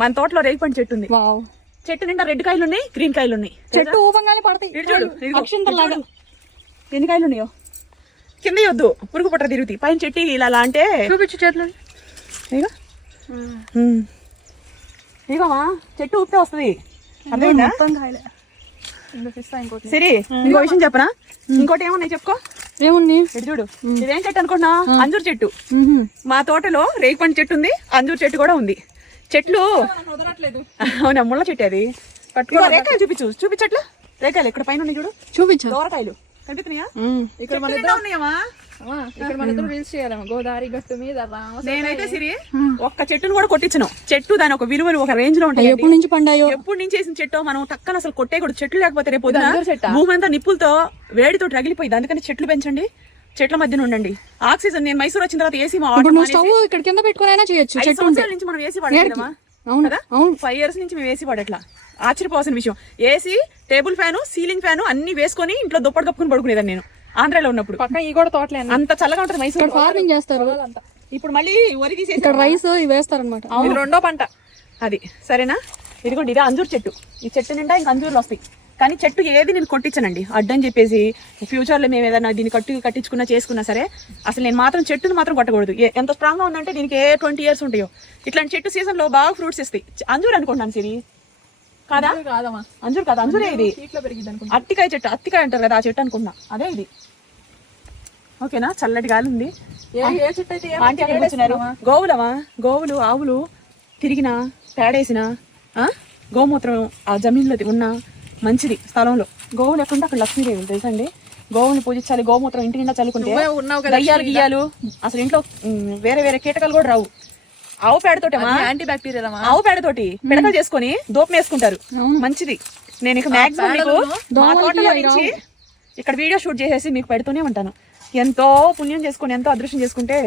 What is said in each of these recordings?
మన తోటలో రేగిపండు చెట్టు ఉంది. చెట్టు నిండా రెడ్ కాయలు ఉన్నాయి, గ్రీన్ కాయలు ఉన్నాయి. చెట్టు ఊపంగానే పడతాయి. ఎన్ని కాయలు ఉన్నాయో కింద వద్దు, పురుగు పుట్ట తిరుగుతాయి. పైన చెట్టు ఇలా అంటే చూపించు చేతులు. ఇగోమా చెట్టు ఊపితే వస్తుంది. సరే ఇంకో విషయం చెప్పనా? ఇంకోటి ఏమున్నాయి చెప్పుకో. ఏమున్నాయి? చూడు, ఇదేం చెట్టు అనుకుంటున్నా? అంజూరు చెట్టు. మా తోటలో రేగిపండు చెట్టు ఉంది, అంజూరు చెట్టు కూడా ఉంది. చెట్లు అవునా? ముళ్ళ చెట్టు అది. రేకాయలు చూపించట్లా? రేకాయలు ఇక్కడ పైన ఉన్నాయి చూడు, చూపించు. దోరకాయలు కనిపిస్తున్నాయా? ఇక్కడ మన ఇద్దరు రీల్స్ చేయాలి. గోదావరి గట్టు మీద నేనైతే సిరి ఒక్క చెట్టును కూడా కొట్టించను. చెట్టు దాని ఒక విలువలు ఒక రేంజ్ లో ఉంటాయి. ఎప్పటి నుంచి పండాయో, ఎప్పుడు నుంచి వేసిన చెట్టు మనం టక్కన అసలు కొట్టేయకూడదు. చెట్లు లేకపోతే రేపు భూమి అంతా నిప్పులతో వేడితో రగిలిపోయింది. అందుకని చెట్లు పెంచండి, చెట్ల మధ్యన ఉండండి. ఆక్సిజన్. నేను మైసూర్ వచ్చిన తర్వాత ఏసీ స్టవ్ ఇక్కడ కింద పెట్టుకుని చేయొచ్చు. సంవత్సరాల నుంచి మనం ఏసీ వాడేదమ్మా. అవునా? 5 years నుంచి మేము ఏసీ వాడట్లా. ఆశ్చర్యపోవాల్సిన విషయం. AC, table fan, ceiling fan అన్ని వేసుకొని ఇంట్లో దుప్పటి కప్పుకుని పడుకునేదాన్ని నేను ఆంధ్రాలో ఉన్నప్పుడు. పక్కన ఈ కూడా తోటలే అంత చల్లగా ఉంటుంది. మైసూర్ ఫార్మింగ్ చేస్తారు. ఇప్పుడు మళ్ళీ వరి తీసేసి ఇక్కడ రైస్ వేస్తారు అనమాట. రెండో పంట అది. సరేనా? ఇదిగోండి, ఇదే అంజూరు చెట్టు. ఈ చెట్టు నిండా ఇంకా అంజూరులు వస్తాయి. కానీ చెట్టు ఏది నేను కొట్టించనండి అడ్డని చెప్పేసి. ఫ్యూచర్ లో మేము ఏదైనా దీన్ని కట్టించుకున్నా చేసుకున్నా సరే, అసలు నేను మాత్రం చెట్టును మాత్రం కొట్టకూడదు. ఎంత స్ట్రాంగ్ గా ఉందంటే దీనికి 20 years ఉంటాయో. ఇట్లాంటి చెట్టు సీజన్ లో బాగా ఫ్రూట్స్ ఇస్తాయి. అంజూరు అనుకుంటాను సిరి. కాదా? అంజూరు కాదా? అంజూరే ఇది. అత్తికాయ చెట్టు, అత్తికాయ అంటారు కదా, ఆ చెట్టు అనుకున్నా. అదే ఇది. ఓకేనా? చల్లటి గాలి ఉంది. గోవులమా? గోవులు, ఆవులు తిరిగిన పేడేసిన గోమూత్రం ఆ జమీన్లో ఉన్న మంచిది. స్థలంలో గోవులు ఎక్కడుంటే అక్కడ లక్ష్మీదేవి తెలుసండి. గోవుని పూజించాలి. గోమూత్రం ఇంటి నిండా చల్లుకుంటే దయ్యాలు గియ్యాలు అసలు ఇంట్లో వేరే వేరే కీటకాలు కూడా రావు. ఆవు పేడతోటి యాంటీ బ్యాక్టీరియల్, ఆవు పేడతోటి పిడకలు చేసుకుని దూపం వేసుకుంటారు. మంచిది. నేను ఇక మాక్సిమం మీకు మా తోటలో నుంచి ఇక్కడ వీడియో షూట్ చేసేసి మీకు పెడుతూనే ఉంటాను. ఎంతో పుణ్యం చేసుకుని, ఎంతో అదృష్టం చేసుకుంటే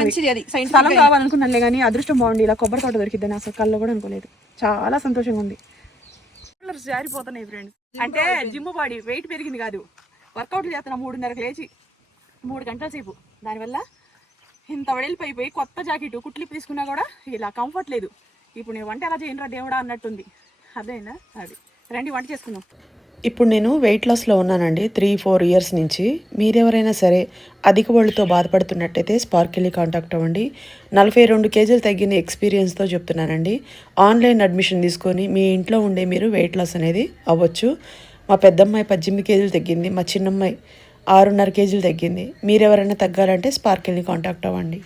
మంచిది. అది స్థలం కావాలనుకున్నానులే కానీ అదృష్టం బాగుండి ఇలా కొబ్బరి తోట దొరికిద్దని అసలు కళ్ళు కూడా అనుకోలేదు. చాలా సంతోషంగా ఉంది. జారిపోతున్నాయి ఫ్రెండ్స్. అంటే జిమ్ బాడీ వెయిట్ పెరిగింది కాదు, వర్కౌట్లు చేస్తున్నా 3:30కి లేచి 3 గంటల సేపు. దానివల్ల ఇంత వెడల్పోయిపోయి కొత్త జాకెట్ కుట్లిప్పి తీసుకున్నా కూడా ఇలా కంఫర్ట్ లేదు. ఇప్పుడు నేను వంట ఎలా చేయనురా దేవుడా అన్నట్టుంది. అదేనా? అది రండి వంట చేసుకుందాం. ఇప్పుడు నేను వెయిట్ లాస్లో ఉన్నానండి 3-4 years నుంచి. మీరెవరైనా సరే అధిక ఒళ్ళుతో బాధపడుతున్నట్టయితే స్పార్కిల్ని కాంటాక్ట్ అవ్వండి. 42 kgs తగ్గిన ఎక్స్పీరియన్స్తో చెప్తున్నానండి. ఆన్లైన్ అడ్మిషన్ తీసుకొని మీ ఇంట్లో ఉండే మీరు వెయిట్ లాస్ అనేది అవ్వచ్చు. మా పెద్దమ్మాయి 18 kgs తగ్గింది, మా చిన్నమ్మాయి 6.5 kgs తగ్గింది. మీరెవరైనా తగ్గాలంటే స్పార్కిల్ని కాంటాక్ట్ అవ్వండి.